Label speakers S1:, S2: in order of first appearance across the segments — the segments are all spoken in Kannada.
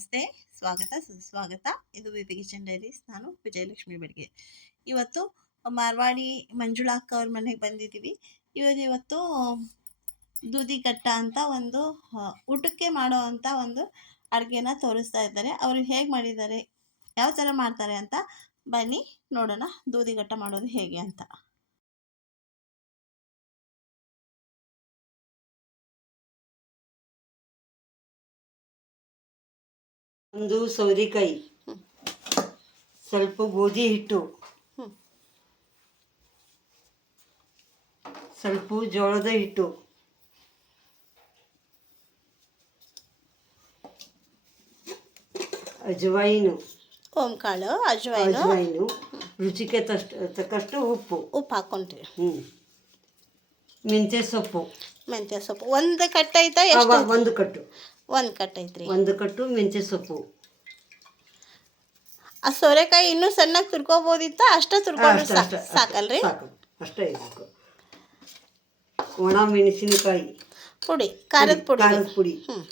S1: ನಮಸ್ತೆ. ಸ್ವಾಗತ, ಸುಸ್ವಾಗತ. ಇದು ವಿ ಪಿ ಕಿಚನ್ ಡೈರೀಸ್. ನಾನು ವಿಜಯಲಕ್ಷ್ಮಿ ಬೆಳಗ್ಗೆ ಇವತ್ತು ಮಾರ್ವಾಡಿ ಮಂಜುಳಾ ಅಕ್ಕ ಅವ್ರ ಮನೆಗೆ ಬಂದಿದ್ದೀವಿ ಇವತ್ತು ಇವತ್ತು ದೂದಿ ಕಟ್ಟ ಅಂತ ಒಂದು ಊಟಕ್ಕೆ ಮಾಡೋ ಅಂತ ಒಂದು ಅಡುಗೆನ ತೋರಿಸ್ತಾ ಇದ್ದಾರೆ. ಅವರು ಹೇಗೆ ಮಾಡಿದ್ದಾರೆ, ಯಾವ ಥರ ಮಾಡ್ತಾರೆ ಅಂತ ಬನ್ನಿ ನೋಡೋಣ. ದೂದಿಗಟ್ಟ ಮಾಡೋದು ಹೇಗೆ ಅಂತ.
S2: ಒಂದು ಸೌರಿಕಾಯಿ.
S1: ಹ್ಮ್.
S2: ಸ್ವಲ್ಪ ಗೋಧಿ ಹಿಟ್ಟು.
S1: ಹ್ಮ್.
S2: ಸ್ವಲ್ಪ ಜೋಳದ ಹಿಟ್ಟು. ಅಜವಾಯಿನು.
S1: ಓಂ ಕಾಳು ಅಜ್ವಾಯಿನು.
S2: ಅಜವಾಯಿನು. ರುಚಿಗೆ ತಷ್ಟ ತಕ್ಕಷ್ಟು ಉಪ್ಪು.
S1: ಉಪ್ಪು ಹಾಕೊಂಡ್ರಿ.
S2: ಹ್ಞೂ ಮೆಂತ್ಯ ಸೊಪ್ಪು.
S1: ಮೆಂತ್ಯ ಸೊಪ್ಪು. ಒಂದು ಕಟ್ಟ ಐತಾ
S2: ಅವ
S1: ಎಷ್ಟು
S2: ಒಂದು ಕಟ್ಟು.
S1: ಒಂದು ಕಟ್ಟು ಐತ್ರಿ.
S2: ಒಂದು ಕಟ್ಟು ಮೆಂತ್ಯ ಸೊಪ್ಪು.
S1: ಆ ಸೋರೆಕಾಯಿ ಇನ್ನೂ ಸಣ್ಣಗೆ ತುರ್ಕೋಬೋದಿತ್ತ? ಅಷ್ಟ ತುರ್ಕೊಂಡ್ರೆ
S2: ಅಷ್ಟೇ,
S1: ಸಾಕ್
S2: ಅಷ್ಟೇ, ಅಷ್ಟೇ.
S1: ಸಾಕಲ್ರಿ?
S2: ಸಾಕು. ಅಷ್ಟೇ ಇರಬೇಕು. ಒಣ ಮೆಣಸಿನಕಾಯಿ.
S1: ಪುಡಿ ಖಾರದ ಪುಡಿ
S2: ಖಾರದ ಪುಡಿ.
S1: ಹ್ಮ್.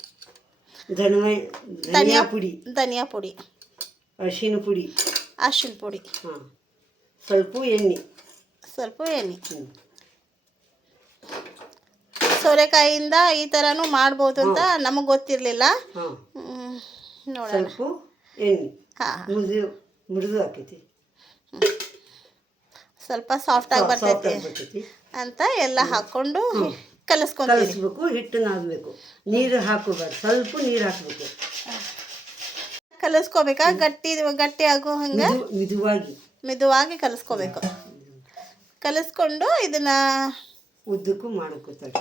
S2: ಧನಿಯ ಧನಿಯಾ ಪುಡಿ.
S1: ಧನಿಯಾ ಪುಡಿ.
S2: ಅರಿಶಿನ ಪುಡಿ.
S1: ಅರ್ಶಿನ ಪುಡಿ.
S2: ಹಾಂ. ಸ್ವಲ್ಪ ಎಣ್ಣೆ.
S1: ಸ್ವಲ್ಪ ಎಣ್ಣೆ. ಸೋರೆಕಾಯಿಯಿಂದ ಈ ಥರನೂ ಮಾಡ್ಬೋದು ಅಂತ ನಮಗೆ ಗೊತ್ತಿರಲಿಲ್ಲ. ನೋಡೋಣ.
S2: ಸ್ವಲ್ಪ ಎಣ್ಣೆ.
S1: ಹಾಂ.
S2: ಮುರಿದು ಮುರಿದು ಹಾಕೈತಿ.
S1: ಸ್ವಲ್ಪ ಸಾಫ್ಟಾಗಿ
S2: ಸಾಫ್ಟ್
S1: ಬರ್ತೈತಿ
S2: ಬರ್ತೈತಿ.
S1: ಅಂತ ಎಲ್ಲ ಹಾಕ್ಕೊಂಡು ಕಲಸ್ಕೊಂಡು
S2: ಕಲಿಸ್ಬೇಕು ಹಿಟ್ಟು ನಾದಬೇಕು ನೀರು ಹಾಕೋಬಾರ್ದು ಸ್ವಲ್ಪ ನೀರು ಹಾಕಬೇಕು.
S1: ಕಲಿಸ್ಕೋಬೇಕಾ? ಗಟ್ಟಿ ಗಟ್ಟಿ ಆಗೋ ಹಂಗೆ?
S2: ಮಿದುವಾಗಿ.
S1: ಮೆದುವಾಗಿ ಕಲಿಸ್ಕೋಬೇಕು. ಕಲಿಸ್ಕೊಂಡು ಇದನ್ನ
S2: ಉದ್ದಕ್ಕೂ ಮಾಡ್ಕೋತಾರೆ.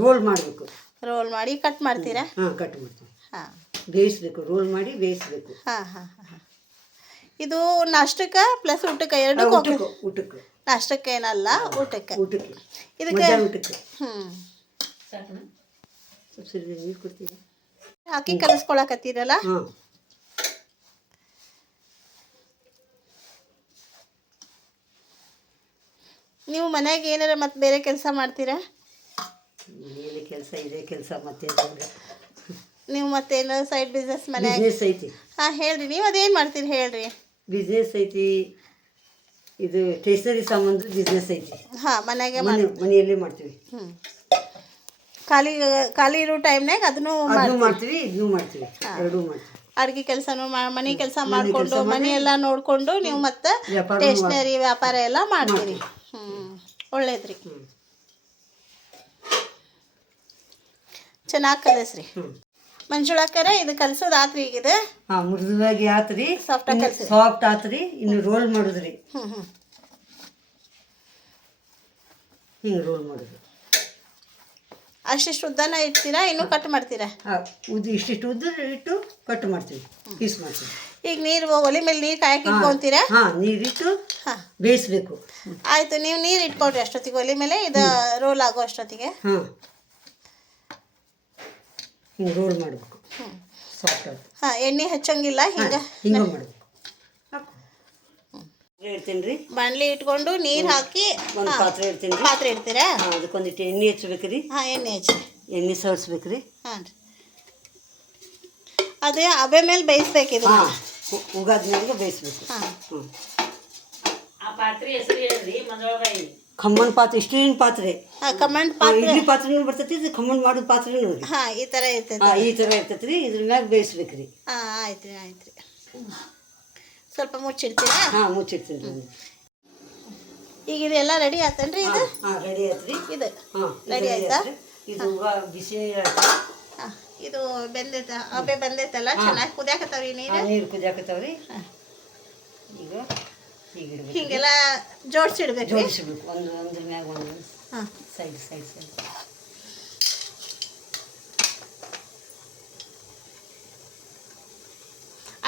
S2: ರೋಲ್ ಮಾಡಬೇಕು.
S1: ರೋಲ್ ಮಾಡಿ ಕಟ್ ಮಾಡ್ತೀರಾ?
S2: ಹಾಂ ಕಟ್ ಮಾಡ್ತೀವಿ.
S1: ಹಾಂ.
S2: ಬೇಯಿಸ್ಬೇಕು ರೋಲ್ ಮಾಡಿ ಬೇಯಿಸ್ಬೇಕು.
S1: ಹಾಂ ಹಾಂ ಹಾಂ ಇದು ನಾಷ್ಟಕ್ಕೆ ಪ್ಲಸ್ ಊಟಕ್ಕೆ ಎರಡು
S2: ಊಟಕ್ಕೆ ಊಟಕ್ಕೆ.
S1: ನಾಷ್ಟಕ್ಕೆ ಏನಲ್ಲ ಊಟಕ್ಕೆ.
S2: ಊಟಕ್ಕೆ.
S1: ಇದಕ್ಕೆ
S2: ಊಟಕ್ಕೆ.
S1: ಹ್ಞೂ
S2: ನೀರು ಕೊಡ್ತೀವಿ
S1: ಹಾಕಿ ಕಲಿಸ್ಕೊಳಕತ್ತೀರಲ್ಲ? ನೀವು ಮನೆಯಾಗ ಏನಾರ ಮತ್ತೆ ಬೇರೆ ಕೆಲಸ ಮಾಡ್ತೀರಾ?
S2: ಮನೆಯಲ್ಲಿ ಕೆಲಸ ಇದೆ ಕೆಲಸ ಮತ್ತೆ
S1: ನೀವು ಮತ್ತೆ ಏನಾರ ಸೈಡ್ ಬಿಸ್ನೆಸ್ ಮನೆಯಾಗ
S2: ಬಿಸ್ನೆಸ್ ಐತಿ.
S1: ಹಾಂ ಹೇಳ್ರಿ. ನೀವು ಅದೇನು ಮಾಡ್ತೀರಿ ಹೇಳ್ರಿ.
S2: ಬಿಸ್ನೆಸ್ ಐತಿ. ಇದು ಸ್ಟೇಷನರಿ ಸಾಮಾನು ಬಿಸ್ನೆಸ್ ಐತಿ.
S1: ಹಾಂ ಮನ್ಯಾಗೆ
S2: ಮನೆ
S1: ಮಾಡಿ
S2: ಮನೆಯಲ್ಲೇ ಮಾಡ್ತೀವಿ.
S1: ಹ್ಞೂ ಖಾಲಿ ಖಾಲಿ ಇರೋ ಟೈಮ್ನಾಗ ಅದನ್ನು
S2: ಅದನ್ನು ಮಾಡ್ತೀವಿ ಇದನ್ನು ಮಾಡ್ತೀವಿ. ಎರಡೂ ಮಾಡ್ತೀವಿ.
S1: ಅಡುಗೆ ಕೆಲಸನೂ ಮನೆ ಕೆಲಸ ಮಾಡಿಕೊಂಡು ಮನೆ ಎಲ್ಲ ನೋಡಿಕೊಂಡು ನೀವು ಮತ್ತೆ
S2: ವ್ಯಾಪಾರ
S1: ಸ್ಟೇಷ್ನರಿ ವ್ಯಾಪಾರ ಎಲ್ಲ ಮಾಡ್ತೀರಿ. ಒಳ್ಳೇದ್ರಿ. ಚೆನ್ನಾಗಿ ಕಲಿಸ್ರಿ. ಮಂಜುಳಾಕರ ಇದು ಕಲಸೋದು ಆತ್ರಿ ಈಗ ಇದು
S2: ಹಾಂ ಮೃದುವಾಗಿ ಆತ್ರಿ.
S1: ಸಾಫ್ಟ್ ಆಗಿ
S2: ಸಾಫ್ಟ್ ಆತ್ರಿ. ಇನ್ನು ರೋಲ್ ಮಾಡುದ್ರಿ.
S1: ಹ್ಞೂ ಹ್ಞೂ
S2: ಹಿಂಗೆ ರೋಲ್ ಮಾಡುದು.
S1: ಅಷ್ಟಿಷ್ಟು ಉದ್ದನ ಇಡ್ತೀರಾ? ಇನ್ನೂ ಕಟ್ ಮಾಡ್ತೀರಾ?
S2: ಹಾಂ ಉದ್ದು ಇಷ್ಟಿಷ್ಟು ಉದ್ದ ಇಟ್ಟು ಕಟ್ ಮಾಡ್ತೀವಿ. ಪೀಸ್ ಮಾಡ್ತೀವಿ.
S1: ಈಗ ನೀರು ಒಲೆ ಮೇಲೆ ನೀರು ಕಾಯಕ್ಕೆ ಇಟ್ಕೊಂತೀರಾ?
S2: ಹಾಂ ನೀರಿಟ್ಟು
S1: ಹಾಂ.
S2: ಬೇಯಿಸ್ಬೇಕು.
S1: ಆಯಿತು ನೀವು ನೀರು ಇಟ್ಕೊಳ್ರಿ ಅಷ್ಟೊತ್ತಿಗೆ ಒಲೆ ಮೇಲೆ ಇದು ರೋಲ್ ಆಗೋ ಅಷ್ಟೊತ್ತಿಗೆ.
S2: ಹಾಂ. ಹಿಂಗೆ ರೋಲ್ ಮಾಡಬೇಕು. ಸಾಫ್ಟ್ ಆಯ್ತು
S1: ಹಾಂ ಎಣ್ಣೆ ಹಚ್ಚಂಗಿಲ್ಲ ಹಿಂಗೆ
S2: ಹಿಂಗೆ ಮಾಡಬೇಕು. ಇಡ್ತೀನಿ ರೀ.
S1: ಬಾಣಲಿ ಇಟ್ಕೊಂಡು ನೀರು ಹಾಕಿ
S2: ಒಂದು ಪಾತ್ರೆ ಇಡ್ತೀನಿ ರೀ.
S1: ಪಾತ್ರೆ ಇಡ್ತೀರಾ?
S2: ಹಾಂ ಅದಕ್ಕೊಂದಿಟ್ಟು ಎಣ್ಣೆ ಹಚ್ಬೇಕು ರೀ.
S1: ಹಾಂ ಎಣ್ಣೆ ಹಚ್ಚಿ.
S2: ಎಣ್ಣೆ ಸವರ್ಸ್ಬೇಕು ರೀ.
S1: ಹಾಂ ರೀ. ಅದೇ ಅಬೆ ಮೇಲೆ ಬೇಯಿಸ್ಬೇಕು ಇದು
S2: ಹಾಂ. ಉಗಾದ್ಮೇಲೆ ಬೇಯಿಸ್ಬೇಕು.
S1: ಹಾಂ.
S2: ಹ್ಞೂ
S3: ಆ ಪಾತ್ರೆ ಹೆಸರು ಹೇಳ್ರಿ ಮಂಜೊಳಗಾಯಿ
S2: ಖಮ್ಮನ್ ಪಾತ್ರೆ ಸ್ಟೀಲಿನ ಪಾತ್ರೆ.
S1: ಹಾಂ ಕಮೆಂಟ್ ಪಾತ್ರೆ.
S2: ಇಡ್ಲಿ ಪಾತ್ರೆನೂ ಬರ್ತೈತಿ ಇದು ಖಮ್ಮನ್ ಮಾಡೋದು ಪಾತ್ರೆ ನೋಡ್ರಿ
S1: ಹಾಂ ಈ ಥರ ಇರ್ತೈತೆ.
S2: ಹಾಂ ಈ ಥರ ಇರ್ತೈತಿ ರೀ ಇದ್ರ ಮ್ಯಾಗ ಬೇಯಿಸ್ಬೇಕು ರೀ
S1: ಹಾಂ ಆಯ್ತು ರೀ ಆಯ್ತು ರೀ ಸ್ವಲ್ಪ ಮುಚ್ಚಿಡ್ತೀರಾ?
S2: ಹಾಂ ಮುಚ್ಚಿಡ್ತೀನಿ ರೀ
S1: ಈಗ ಇದೆಲ್ಲ ರೆಡಿ ಆತನ್ರಿ ಇದು?
S2: ಹಾಂ ರೆಡಿ ಆಯ್ತು ರೀ
S1: ಇದು.
S2: ಹಾಂ
S1: ರೆಡಿ ಆಯ್ತಾ?
S2: ಇದು ಉಗಾ ಬಿಸಿ ನೀರು
S1: ಇದು ಬೆಂದೈತ ಅಬೆ ಬಂದೈತಲ್ಲ ಚೆನ್ನಾಗಿ ಕುದಿಯಾಕತ್ತಾವ್ರಿ ನೀರು?
S2: ನೀರು ಕುದಿಯಾಕತ್ತಾವ್ರಿ. ಈಗ ಹೀಗೆ ಇಡ್ಬೇಕು.
S1: ಹಿಂಗೆಲ್ಲ ಜೋಡಿಸಿಡ್ಬೇಕು
S2: ಜೋಡಿಸ್ಬೇಕು. ಒಂದು ಒಂದ್ರ ಮ್ಯಾಗ ಒಂದು
S1: ಹಾಂ.
S2: Side side side.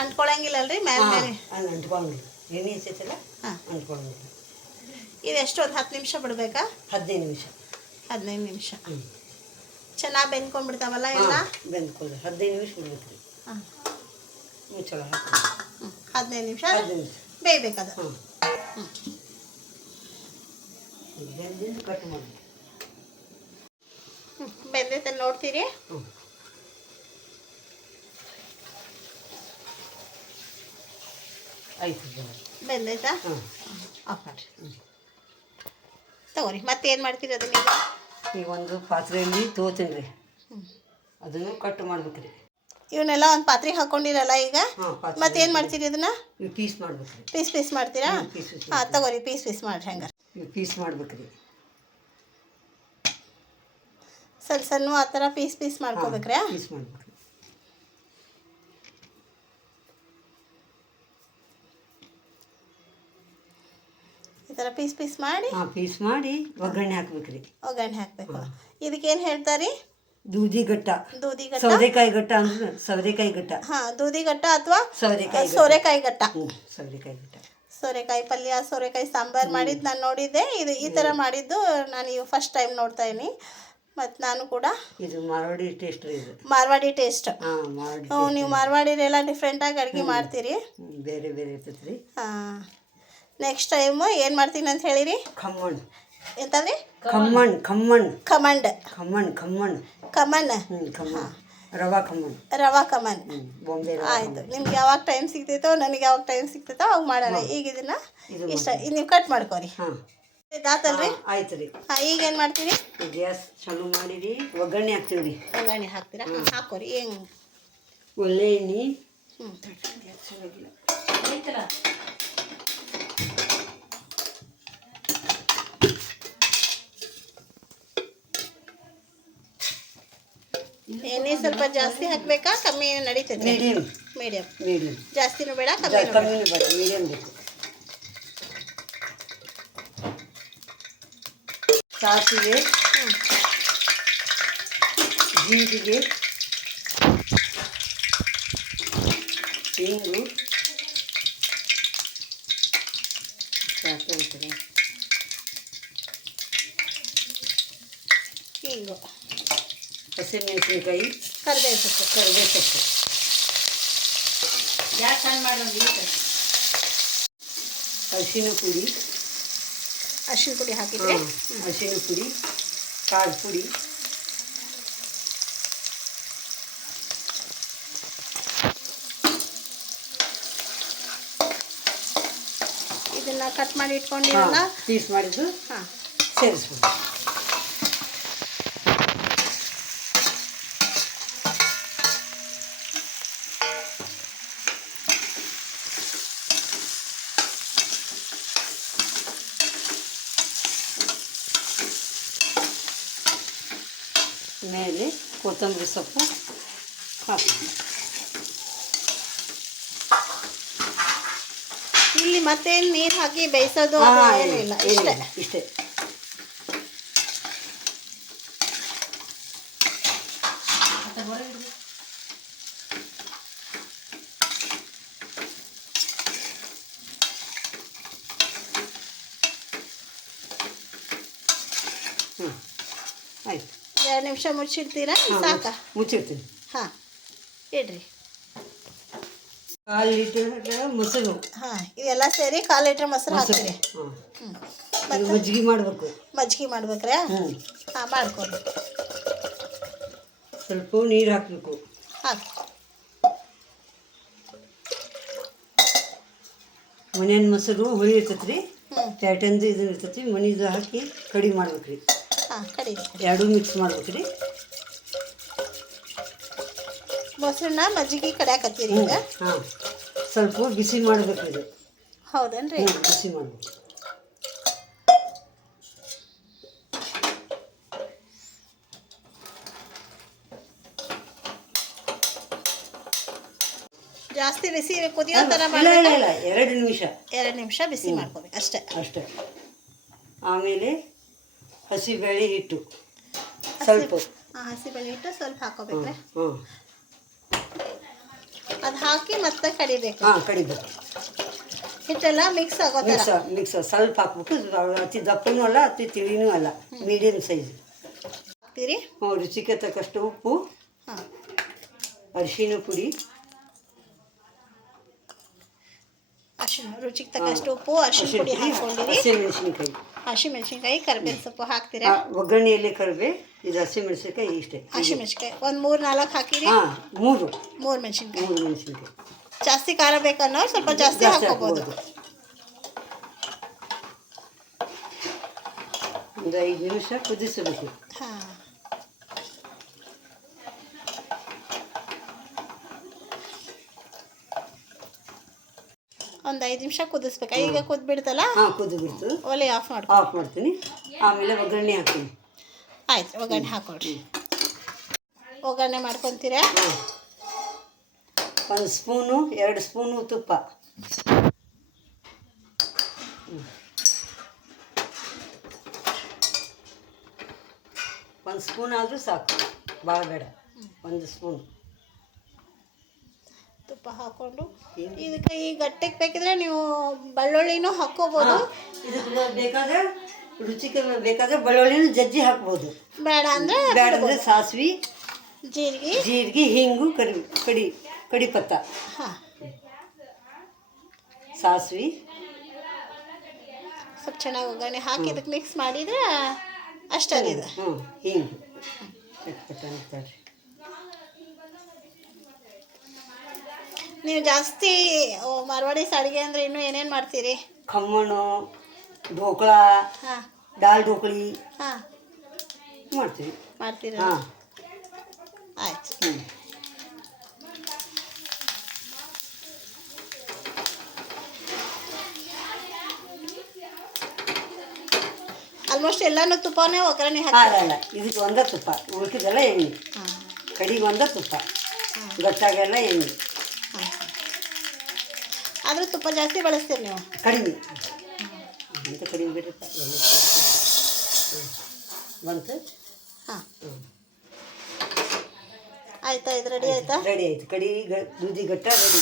S1: ಅಂಟ್ಕೊಳಂಗಿಲ್ಲಲ್ರಿ ಮೇಲೆ ಮೇಲೆ?
S2: ಹಾಂ ಅಂಟ್ಕೊಂಡು ಎಣ್ಣೆ ಹಚ್ಚೈತಲ್ಲ
S1: ಹಾಂ.
S2: ಅಂಟ್ಕೊಂಡು
S1: ಇದು ಎಷ್ಟು ಒಂದು ಹತ್ತು ನಿಮಿಷ ಬಿಡಬೇಕಾ?
S2: ಹದಿನೈದು ನಿಮಿಷ.
S1: ಹದಿನೈದು ನಿಮಿಷ.
S2: ಹ್ಞೂ
S1: ಚೆನ್ನಾಗಿ ಬೆಂದ್ಕೊಂಡ್ಬಿಡ್ತಾವಲ್ಲ ಎಲ್ಲ?
S2: ಬೆಂದ್ಕೊಳ್ಳಿ. ಹದಿನೈದು ನಿಮಿಷ ಬಿಡ್ಬೇಕು ರೀ
S1: ಹಾಂ
S2: ಮುಚ್ಚಳ ಹಾಕಿ
S1: ಹದಿನೈದು ನಿಮಿಷ? ಬೇಯ್ಬೇಕದು
S2: ಕಟ್ ಮಾಡಿ.
S1: ಬೆಂದೈತೆ ನೋಡ್ತೀರಿ?
S2: ಹ್ಞೂ
S1: ಬೆಂದೈತಾ
S2: ಹಾಂ.
S1: ಆಫ್ ತಗೋರಿ. ಮತ್ತೇನು ಮಾಡ್ತೀರಿ ಅದನ್ನ ಈಗ
S2: ಒಂದು ಪಾತ್ರೆಯಲ್ಲಿ ತೋತೀನಿ ರೀ ಅದನ್ನು ಕಟ್ ಮಾಡ್ಬೇಕು ರೀ
S1: ಇವನ್ನೆಲ್ಲ ಒಂದು ಪಾತ್ರೆ ಹಾಕೊಂಡಿರಲ್ಲ ಈಗ?
S2: ಮತ್ತೆ ಏನು
S1: ಮತ್ತೇನು ಮಾಡ್ತೀರಿ ಇದನ್ನ?
S2: ಪೀಸ್ ಮಾಡ್ಬೇಕು ರೀ
S1: ಪೀಸ್ ಪೀಸ್ ಮಾಡ್ತೀರಾ ಹಾಂ ತಗೋರಿ ಪೀಸ್ ಪೀಸ್ ಮಾಡ್ರಿ ಹಂಗಾರೆ.
S2: ಪೀಸ್ ಮಾಡ್ಬೇಕು ರೀ
S1: ಸಣ್ಣ ಸಣ್ಣ ಆ ಥರ ಪೀಸ್ ಪೀಸ್ ಮಾಡ್ಕೋಬೇಕ್ರಾ
S2: ಪೀಸ್ ಮಾಡ್ಬೇಕು
S1: ಈ ಥರ ಪೀಸ್ ಪೀಸ್ ಮಾಡಿ
S2: ಹಾಂ ಪೀಸ್ ಮಾಡಿ ಒಗ್ಗರಣೆ ಹಾಕ್ಬೇಕು ರೀ
S1: ಒಗ್ಗರಣೆ ಹಾಕಬೇಕು. ಇದಕ್ಕೇನು ಹೇಳ್ತಾರೆ?
S2: ದೂದಿ ಗಟ್ಟ
S1: ದೂದಿ ಗಟ್ಟ
S2: ಸೌದೆಕಾಯಿ ಗಟ್ಟ ಅಂದ್ರೆ ಸೌದೆಕಾಯಿ ಗಟ್ಟ
S1: ಹಾಂ ದೂದಿ ಗಟ್ಟ ಅಥವಾ
S2: ಸೌದೆಕಾಯಿ.
S1: ಸೋರೆಕಾಯಿ ಗಟ್ಟ
S2: ಹ್ಞೂ ಸೌದೆಕಾಯಿ ಗಟ್ಟ
S1: ಸೋರೆಕಾಯಿ ಪಲ್ಯ ಸೋರೆಕಾಯಿ ಸಾಂಬಾರು ಮಾಡಿದ್ದು ನಾನು ನೋಡಿದ್ದೆ. ಇದು ಈ ಥರ ಮಾಡಿದ್ದು ನಾನು ಇವು ಫಸ್ಟ್ ಟೈಮ್ ನೋಡ್ತಾ ಇದ್ದೀನಿ ಮತ್ತು ನಾನು ಕೂಡ
S2: ಇದು ಮಾರ್ವಾಡಿ ಟೇಸ್ಟ್ ಇದು.
S1: ಮಾರ್ವಾಡಿ ಟೇಸ್ಟ್ ನೀವು ಮಾರ್ವಾಡಿರೆಲ್ಲ ಡಿಫ್ರೆಂಟಾಗಿ ಅಡುಗೆ ಮಾಡ್ತೀರಿ.
S2: ಬೇರೆ ಬೇರೆ ಇರ್ತೈತೆ ರೀ.
S1: ಹಾಂ. ನೆಕ್ಸ್ಟ್ ಟೈಮು ಏನು ಮಾಡ್ತೀನಿ ಅಂತ ಹೇಳಿರಿ?
S2: ಖಮ್ಮಣ್
S1: ಎಂತಂದ್ರಿ?
S2: ಖಮ್ಮಣ್
S1: ಕಮಂಡ್
S2: ಖಮ್ಮಣ್ ಖಮ್ಮಣ್
S1: ಕಮನ್
S2: ಹ್ಞೂ ಖಮ್ಮಣ್ ರವಾ ಕಮಣ್ಣ
S1: ರವಾ ಕಮನ್ ಆಯಿತು. ನಿಮ್ಗೆ ಯಾವಾಗ ಟೈಮ್ ಸಿಗ್ತೈತೋ ನನಗೆ ಯಾವಾಗ ಟೈಮ್ ಸಿಗ್ತೈತೋ ಅವಾಗ ಮಾಡೋಣ. ಈಗ ಇದನ್ನ ಇಷ್ಟ ಇದು ನೀವು ಕಟ್ ಮಾಡ್ಕೊರಿ.
S2: ಹಾಂ.
S1: ಇದಾತಲ್ರಿ
S2: ಆಯ್ತು ರೀ.
S1: ಹಾಂ ಈಗ ಏನು ಮಾಡ್ತೀರಿ?
S2: ಗ್ಯಾಸ್ ಚಾಲು ಮಾಡಿರಿ. ಒಗ್ಗರಣೆ ಹಾಕ್ತೀವಿ ರೀ.
S1: ಒಗ್ಗರಣೆ ಹಾಕ್ತೀರಾ? ಹಾಂ. ಹಾಕೋರಿ. ಹೆಂಗೆ
S2: ಒಳ್ಳೆ ಎಣ್ಣೆ.
S1: ಹ್ಞೂ ಎಣ್ಣೆ ಸ್ವಲ್ಪ ಜಾಸ್ತಿ ಹಾಕ್ಬೇಕಾ? ಕಮ್ಮಿ ನಡೀತೈತೆ?
S2: ಮೀಡಿಯಮ್
S1: ಮೀಡಿಯಮ್
S2: ಮೀಡಿಯಮ್
S1: ಜಾಸ್ತಿನೂ ಬೇಡ ಕಮ್ಮಿನೂ ಬೇಡ.
S2: ಕಮ್ಮಿನೂ ಬೇಡ ಮೀಡಿಯಮ್ ಬೇಕು. ಸಾಸಿವೆ
S1: ಹ್ಞೂ
S2: ಜೀರಿಗೆ ಹಿಂಗು ಸಾಕಾಯ್ತದೆ
S1: ಹಿಂಗು
S2: ಹಸಿಮೆಣಸಿನ್ಕಾಯಿ
S1: ಕರಿಬೇವು ಸೊಪ್ಪು
S2: ಕರಿಬೇವು ಸೊಪ್ಪು.
S3: ಗ್ಯಾಸ್ ಸಣ್ಣ ಮಾಡಿ ಒಂದು ಲೀಟರ್
S2: ಅರಿಶಿನ ಪುಡಿ.
S1: ಅರ್ಶಿನ ಪುಡಿ ಹಾಕಿದ್ರೆ?
S2: ಹಾಂ ಅರಿಶಿನ ಪುಡಿ ಖಾರ ಪುಡಿ.
S1: ಇದನ್ನ ಕಟ್ ಮಾಡಿ ಇಟ್ಕೊಂಡಿರಲ್ಲ?
S2: ಹಾಂ ಪೀಸ್ ಮಾಡಿದ್ದು
S1: ಹಾಂ.
S2: ಸೇರಿಸ್ಬಿಡಿ ಮೇಲೆ ಕೊತ್ತಂಬರಿ ಸೊಪ್ಪು ಹಾಕಿ.
S1: ಇಲ್ಲಿ ಮತ್ತೆ ನೀರು ಹಾಕಿ ಬೇಯಿಸೋದು ಇಷ್ಟೇ.
S2: ಇಷ್ಟೇ.
S1: ಎರಡು ನಿಮಿಷ ಮುಚ್ಚಿಡ್ತೀರಾ?
S2: ಹಾಂ
S1: ಸಾಕಾ?
S2: ಮುಚ್ಚಿರ್ತೀನಿ
S1: ಹಾಂ ಇಡ್ರಿ.
S2: ಕಾಲು ಲೀಟರ್ ಮೊಸರು.
S1: ಹಾಂ ಇದೆಲ್ಲ ಸೇರಿ ಕಾಲು ಲೀಟ್ರ್ ಮೊಸರು ಹಾಕ್ತೀರಿ. ಹ್ಞೂ
S2: ಮಜ್ಜಿಗೆ ಮಾಡಬೇಕು.
S1: ಮಜ್ಜಿಗೆ ಮಾಡ್ಬೇಕ್ರಾ? ಹಾಂ ಮಾಡ್ಕೊಡಿ
S2: ಸ್ವಲ್ಪ ನೀರು ಹಾಕಬೇಕು.
S1: ಹಾಕಿ.
S2: ಮನೆಯ ಮೊಸರು ಹುಳಿ ಇರ್ತೈತೆ ರೀ
S1: ಹ್ಞೂ
S2: ಪ್ಯಾಟನ್ದು ಇದನ್ನ ಇರ್ತೈತಿ ಮನಿದು ಹಾಕಿ ಕಡಿ ಮಾಡ್ಬೇಕು ರೀ
S1: ಹಾಂ ಕಡಿ
S2: ಎರಡೂ ಮಿಕ್ಸ್ ಮಾಡ್ಬೇಕು ರೀ
S1: ಮೊಸರನ್ನ ಮಜ್ಜಿಗೆ ಕಡಿಯಾಕತ್ತೀರಿ ಈಗ?
S2: ಹಾಂ. ಸ್ವಲ್ಪ ಬಿಸಿ ಮಾಡ್ಬೇಕು ಇದು.
S1: ಹೌದೇನ್ರಿ?
S2: ಬಿಸಿ ಮಾಡ್ಬೇಕು.
S1: ಜಾಸ್ತಿ ಬಿಸಿ ಕುದಿಯೋ ಥರ
S2: ಇಲ್ಲ ಇಲ್ಲ ಇಲ್ಲ ಎರಡು ನಿಮಿಷ.
S1: ಎರಡು ನಿಮಿಷ ಬಿಸಿ ಮಾಡ್ಕೋಬೇಕು ಅಷ್ಟೇ.
S2: ಅಷ್ಟೇ. ಆಮೇಲೆ ಹಸಿಬೇಳೆ ಹಿಟ್ಟು. ಸ್ವಲ್ಪ.
S1: ಹಾಂ ಹಸಿ ಬೆಳೆ ಇಟ್ಟು ಸ್ವಲ್ಪ ಹಾಕೋಬೇಕ್ರೆ?
S2: ಹಾಂ
S1: ಅದು ಹಾಕಿ ಮತ್ತೆ ಕಡಿಬೇಕು.
S2: ಹಾಂ ಕಡಿಬೇಕು.
S1: ಹಿಟ್ಟೆಲ್ಲ ಮಿಕ್ಸ್ ಆಗೋ ಥರ
S2: ಮಿಕ್ಸ್ ಮಿಕ್ಸ್ ಸ್ವಲ್ಪ ಹಾಕ್ಬೇಕು ಅದು ಅತಿ ದಪ್ಪನೂ ಅಲ್ಲ ಅತಿ ತಿಳಿನೂ ಅಲ್ಲ ಮೀಡಿಯಮ್ ಸೈಜ್
S1: ಹಾಕ್ತೀರಿ?
S2: ಹ್ಞೂ ರುಚಿಗೆ ತಕ್ಕಷ್ಟು ಉಪ್ಪು
S1: ಹಾಂ.
S2: ಅರಿಶಿನ ಪುಡಿ.
S1: ಅರ್ಶಿನ ರುಚಿಗೆ ತಕ್ಕಷ್ಟು ಉಪ್ಪು ಅರ್ಶಿನ ಪುಡಿ ಹಾಕೊಂಡಿರಿ
S2: ಹಸಿಮೆಣಸಿನ್ಕಾಯಿ.
S1: ಹಸಿಮೆಣಸಿನ್ಕಾಯಿ ಕರಿಬೇವಿನ ಸೊಪ್ಪು ಹಾಕ್ತೀರಾ?
S2: ಒಗ್ಗರಣೆಯಲ್ಲಿ ಕರಿಬೇ ಇದು ಹಸಿಮೆಣಸಿನ್ಕಾಯಿ ಇಷ್ಟೇ.
S1: ಹಸಿಮೆಣಸಿನ್ಕಾಯಿ ಒಂದು ಮೂರು ನಾಲ್ಕು ಹಾಕಿರಿ.
S2: ಹಾಂ ಮೂರು.
S1: ಮೂರು ಮೆಣಸಿನ್ಕಾಯಿ.
S2: ಮೂರು ಮೆಣಸಿನ್ಕಾಯಿ.
S1: ಜಾಸ್ತಿ ಖಾರ ಬೇಕನ್ನೋ ಸ್ವಲ್ಪ ಜಾಸ್ತಿ ಹಾಕ್ಬೋದು.
S2: ಒಂದು ಐದು ನಿಮಿಷ ಕುದಿಸಬೇಕು.
S1: ಹಾಂ. ಒಂದು ಐದು ನಿಮಿಷ ಕುದಿಸ್ಬೇಕು. ಈಗ ಕುದ್ಬಿಡ್ತಲ್ಲ?
S2: ಹಾಂ ಕುದ್ದು ಬಿಡ್ತು
S1: ಒಲೆ ಆಫ್ ಮಾಡ್ಕೊ.
S2: ಆಫ್ ಮಾಡ್ತೀನಿ. ಆಮೇಲೆ ಒಗ್ಗರಣೆ ಹಾಕ್ತೀನಿ.
S1: ಆಯ್ತು ಒಗ್ಗರಣೆ ಹಾಕೊಡ್ರಿ ಒಗ್ಗರಣೆ ಮಾಡ್ಕೊತೀರಾ?
S2: ಒಂದು ಸ್ಪೂನು ಎರಡು ಸ್ಪೂನು ತುಪ್ಪ. ಒಂದು ಸ್ಪೂನ್ ಆದರೂ ಸಾಕು. ಭಾಳ ಬೇಡ. ಒಂದು ಸ್ಪೂನ್.
S1: ತುಪ್ಪ ಹಾಕೊಂಡು? ಇದಕ್ಕೆ ಈ ಗಟ್ಟಿಗೆ ಬೇಕಿದ್ರೆ ನೀವು ಬೆಳ್ಳುಳ್ಳಿನೂ ಹಾಕ್ಕೋಬೋದು.
S2: ಇದಕ್ಕೆ ಬೇಕಾದ್ರೆ ರುಚಿಗೆ ಬೇಕಾದ್ರೆ ಬೆಳ್ಳುಳ್ಳಿನ ಜಜ್ಜಿ ಹಾಕ್ಬೋದು.
S1: ಬೇಡ ಅಂದ್ರೆ
S2: ಬೇಡ ಅಂದರೆ ಸಾಸಿವೆ
S1: ಜೀರಿಗೆ.
S2: ಜೀರಿಗೆ ಹಿಂಗು ಕಡಿ ಕಡಿ ಕಡಿ ಪತ್ತ.
S1: ಹಾಂ.
S2: ಸಾಸಿವೆ.
S1: ಸ್ವಲ್ಪ ಚೆನ್ನಾಗಿ ಒಗ್ಗರಣೆ ಹಾಕಿ ಇದಕ್ಕೆ ಮಿಕ್ಸ್ ಮಾಡಿದ್ರೆ ಅಷ್ಟೇ ಇದು
S2: ಹ್ಞೂ ಹಿಂಗು.
S1: ನೀವು ಜಾಸ್ತಿ ಮಾರ್ವಾಡಿ ಸಾಡಿಗೆ ಅಡುಗೆ ಅಂದರೆ ಇನ್ನೂ ಏನೇನು ಮಾಡ್ತೀರಿ?
S2: ಖಮ್ಮಣ್ಣು ಢೋಕಳ
S1: ಹಾಂ.
S2: ದಾಲ್ ಢೋಕಳಿ
S1: ಹಾಂ.
S2: ಮಾಡ್ತೀವಿ.
S1: ಮಾಡ್ತೀರಾ?
S2: ಹಾಂ.
S1: ಆಯ್ತು.
S2: ಹ್ಞೂ
S1: ಆಲ್ಮೋಸ್ಟ್ ಎಲ್ಲನೂ ತುಪ್ಪನೇ ಒಗ್ಗರಣೆ
S2: ಹಾಕಲ್ಲ
S1: ಹಾಕಿ
S2: ಅಲ್ಲ ಇದಕ್ಕೆ ಒಂದ ತುಪ್ಪ. ಉಳ್ಕಿದೆಲ್ಲ ಎಣ್ಣೆ. ಕಡಿಗೆ ಒಂದ ತುಪ್ಪ. ಗಟ್ಟಾಗೆಲ್ಲ ಎಣ್ಣೆ.
S1: ಆದರೂ ತುಪ್ಪ ಜಾಸ್ತಿ ಬಳಸ್ತೀರಿ ನೀವು?
S2: ಕಡಿಮೆ. ಅಂತ ಕಡಿಮೆ ಬಿಡ್ರಿ. ಬಂತು?
S1: ಹಾಂ.
S2: ಹ್ಞೂ
S1: ಆಯ್ತಾ ಇದು ರೆಡಿ ಆಯ್ತಾ.
S2: ರೆಡಿ ಆಯ್ತು. ಕಡಿ ಗ ಗಟ್ಟ ರೆಡಿ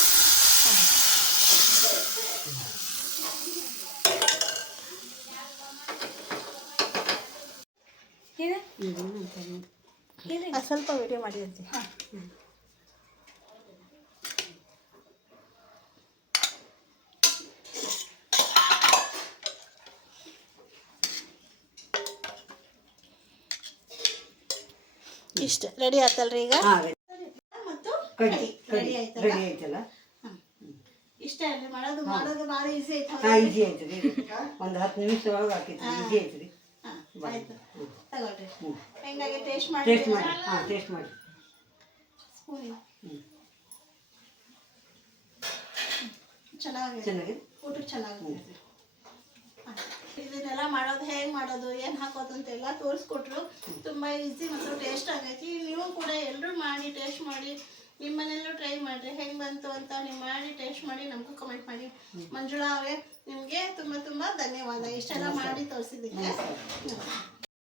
S1: ಸ್ವಲ್ಪ ವಿಡಿಯೋ ಮಾಡಿರ್ತೀವಿ ಇಷ್ಟ. ರೆಡಿ ಆಯ್ತಲ್ರಿ ಈಗ? ಮತ್ತು
S2: ಕಡಿ
S1: ರೆಡಿ ಆಯ್ತಲ್ಲ?
S2: ರೆಡಿ ಆಯ್ತಲ್ಲ?
S1: ಇಷ್ಟ ಅಲ್ರಿ? ಮಾಡೋದು ಮಾಡೋದು ಭಾಳ ಈಸಿ ಆಯ್ತು
S2: ಹಾಂ ಈಜಿ ಆಯ್ತು ರೀ ಒಂದು ಹತ್ತು ನಿಮಿಷ ಒಳಗೆ ಹಾಕಿತ್ತು ಈಜಿ ಆಯ್ತು ರೀ.
S1: ಹಾಂ ಆಯ್ತು. ತಗೊಳ್ರಿ. ಹೆಂಗಾಗಿ ಟೇಸ್ಟ್ ಮಾಡಿ?
S2: ಟೇಸ್ಟ್ ಮಾಡಿ. ಹಾಂ ಟೇಸ್ಟ್ ಮಾಡಿ.
S1: ಚೆನ್ನಾಗಿದೆ.
S2: ಚೆನ್ನಾಗಿ
S1: ಊಟಕ್ಕೆ ಚೆನ್ನಾಗಿದೆ. ಇದನ್ನೆಲ್ಲ ಮಾಡೋದು ಹೇಗೆ ಮಾಡೋದು ಏನು ಹಾಕೋದು ಅಂತೆಲ್ಲ ತೋರಿಸ್ಕೊಟ್ರು. ತುಂಬ ಈಸಿ ಮತ್ತು ಟೇಸ್ಟ್ ಆಗೈತಿ. ನೀವು ಕೂಡ ಎಲ್ಲರೂ ಮಾಡಿ ಟೇಸ್ಟ್ ಮಾಡಿ ನಿಮ್ಮ ಮನೆಯಲ್ಲೂ ಟ್ರೈ ಮಾಡಿರಿ. ಹೆಂಗೆ ಬಂತು ಅಂತ ನೀವು ಮಾಡಿ ಟೇಸ್ಟ್ ಮಾಡಿ ನಮಗೂ ಕಮೆಂಟ್ ಮಾಡಿ. ಮಂಜುಳಾ ಅವರೇ ನಿಮಗೆ ತುಂಬ ತುಂಬ ಧನ್ಯವಾದ. ಇಷ್ಟೆಲ್ಲ ಮಾಡಿ ತೋರಿಸಿದ್ದಕ್ಕೆ.